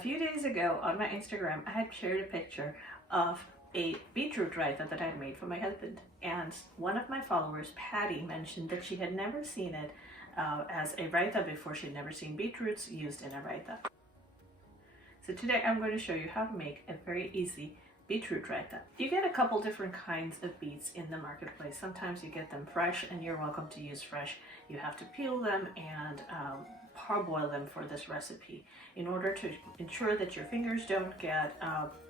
few days ago on my Instagram, I had shared a picture of a beetroot raita that I'd made for my husband. And one of my followers, Patty, mentioned that she had never seen it as a raita before. She'd never seen beetroots used in a raita. So today I'm going to show you how to make a very easy beetroot raita. You get a couple different kinds of beets in the marketplace. Sometimes you get them fresh, and you're welcome to use fresh. You have to peel them and parboil them for this recipe in order to ensure that your fingers don't get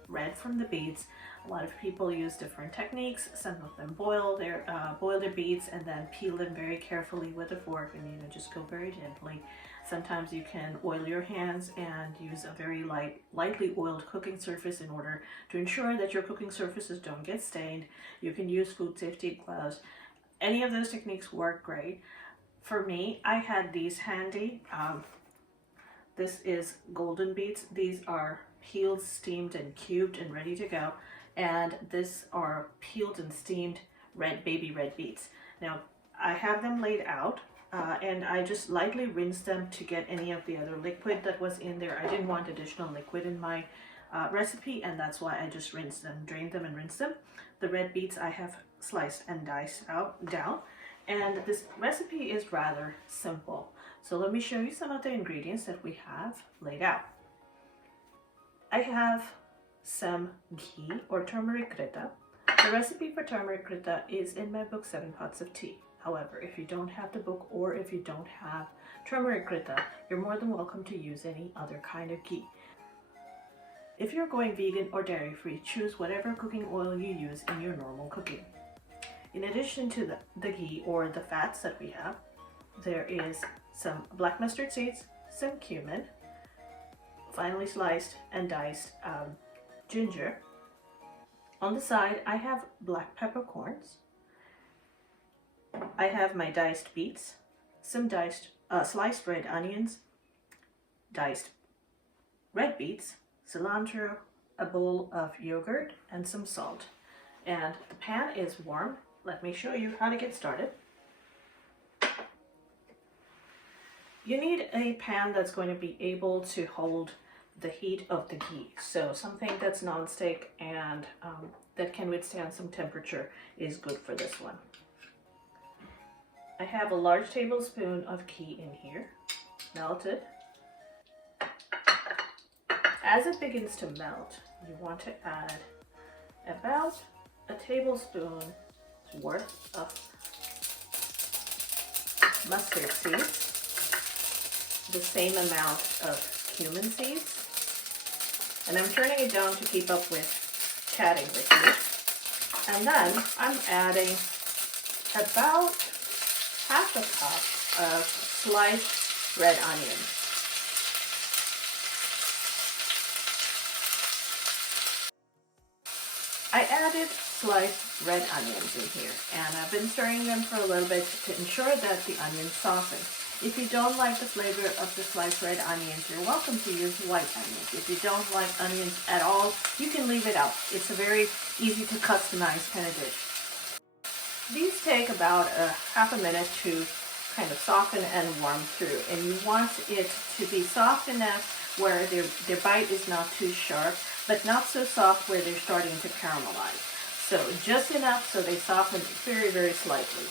red from the beets. A lot of people use different techniques. Some of them boil their beets and then peel them very carefully with a fork, and just go very gently. Sometimes you can oil your hands and use a very lightly oiled cooking surface in order to ensure that your cooking surfaces don't get stained. You can use food safety gloves. Any of those techniques work great. For me, I had these handy. This is golden beets. These are peeled, steamed, and cubed and ready to go. And this are peeled and steamed baby red beets. Now, I have them laid out. And I just lightly rinsed them to get any of the other liquid that was in there. I didn't want additional liquid in my recipe, and that's why I just rinsed them, drained them and rinsed them. The red beets I have sliced and diced down, and this recipe is rather simple. So let me show you some of the ingredients that we have laid out. I have some ghee or turmeric raita. The recipe for turmeric raita is in my book 7 Pots of Tea. However, if you don't have the book or if you don't have turmeric raita, you're more than welcome to use any other kind of ghee. If you're going vegan or dairy free, choose whatever cooking oil you use in your normal cooking. In addition to the ghee or the fats that we have, there is some black mustard seeds, some cumin, finely sliced and diced ginger. On the side, I have black peppercorns. I have my diced beets, some sliced red onions, diced red beets, cilantro, a bowl of yogurt, and some salt. And the pan is warm. Let me show you how to get started. You need a pan that's going to be able to hold the heat of the ghee. So something that's non-stick and that can withstand some temperature is good for this one. I have a large tablespoon of ghee in here, melted. As it begins to melt, you want to add about a tablespoon worth of mustard seeds, the same amount of cumin seeds, and I'm turning it down to keep up with chatting with you. And then I'm adding about half a cup of sliced red onions. I added sliced red onions in here, and I've been stirring them for a little bit to ensure that the onions soften. If you don't like the flavor of the sliced red onions, you're welcome to use white onions. If you don't like onions at all, you can leave it out. It's a very easy to customize kind of dish. These take about half a minute to kind of soften and warm through, and you want it to be soft enough where their bite is not too sharp, but not so soft where they're starting to caramelize. So just enough so they soften very, very slightly.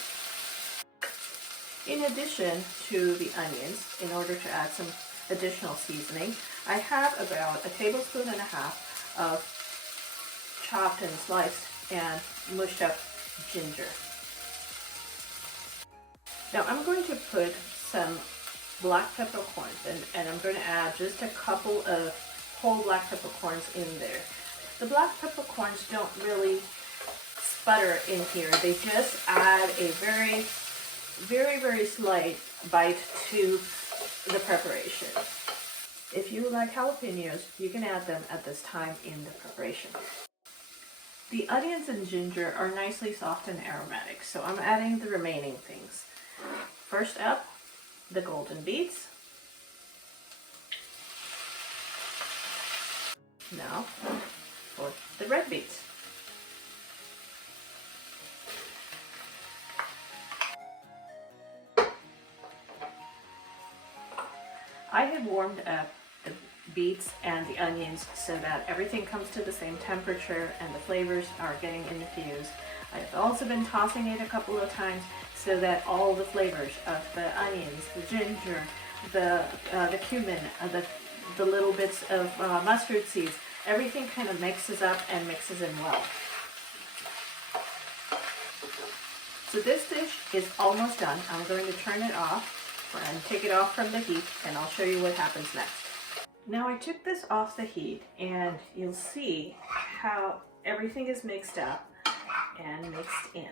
In addition to the onions, in order to add some additional seasoning, I have about a tablespoon and a half of chopped and sliced and mushed up ginger. Now I'm going to put some black peppercorns and I'm going to add just a couple of whole black peppercorns in there. The black peppercorns don't really sputter in here. They just add a very, very, very slight bite to the preparation. If you like jalapenos, you can add them at this time in the preparation. The onions and ginger are nicely soft and aromatic, so I'm adding the remaining things. First up, the golden beets. Now for the red beets. I had warmed up beets and the onions so that everything comes to the same temperature and the flavors are getting infused. I've also been tossing it a couple of times so that all the flavors of the onions, the ginger, the cumin, the little bits of mustard seeds, everything kind of mixes up and mixes in well. So this dish is almost done. I'm going to turn it off and take it off from the heat, and I'll show you what happens next. Now I took this off the heat, and you'll see how everything is mixed up and mixed in.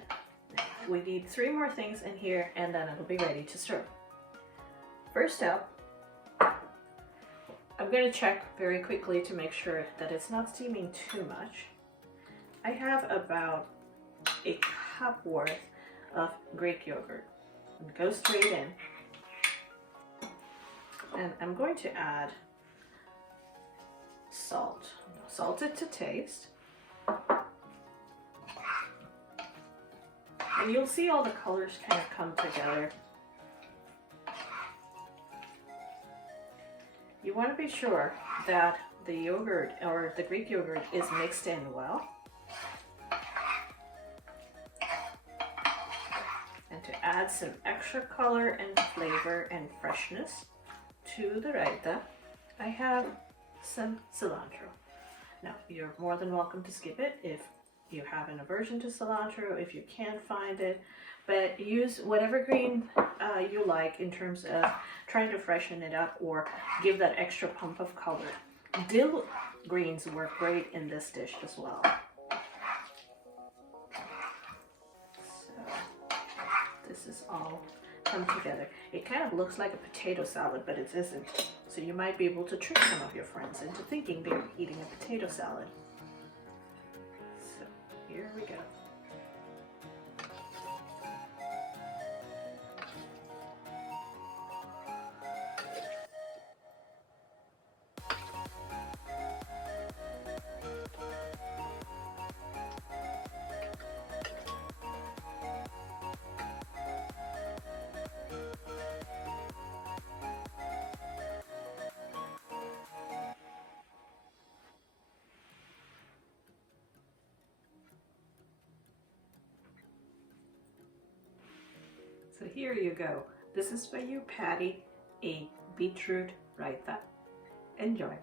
We need 3 more things in here, and then it'll be ready to serve. First up, I'm going to check very quickly to make sure that it's not steaming too much. I have about a cup worth of Greek yogurt. And go straight in. And I'm going to add salt. Salt it to taste. And you'll see all the colors kind of come together. You want to be sure that the yogurt or the Greek yogurt is mixed in well. And to add some extra color and flavor and freshness to the raita, I have some cilantro. Now, you're more than welcome to skip it if you have an aversion to cilantro, if you can't find it, but use whatever green you like in terms of trying to freshen it up or give that extra pump of color. Dill greens work great in this dish as well. So this is all come together. It kind of looks like a potato salad, but it isn't. So you might be able to trick some of your friends into thinking they're eating a potato salad. So here we go. So here you go. This is for you, Patty, a beetroot raita. Enjoy.